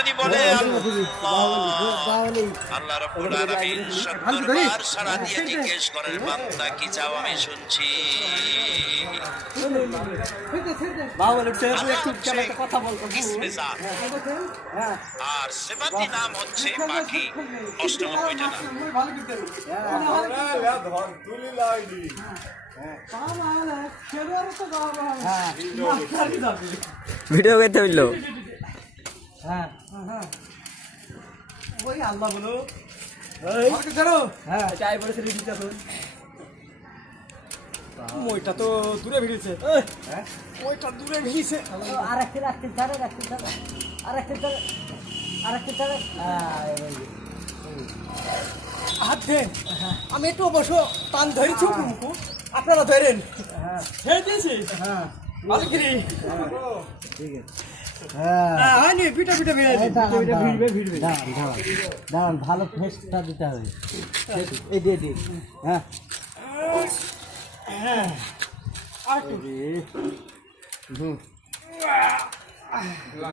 যদি বলে আল্লাহ রাব্বুল আলামিন 70 বার সাড়া দিয়ে জিজ্ঞেস করেন বান্দা কি চাও আমি শুনছি। আর সেবাতি নাম হচ্ছে পাখি 98টা নাম। ভিডিও করতে হইলো। ওই আল্লাহ বলো ওইটা তো দূরে ভিড়েছে, ওইটা দূরে ভিড়েছে। হাত দেন, আমি একটু বসো, টান ধরেছি আপনারা ধরেন। ছেড়ে দিয়েছি ভালো ফেসটা দিতে হবে। এই দিয়ে দিই। হ্যাঁ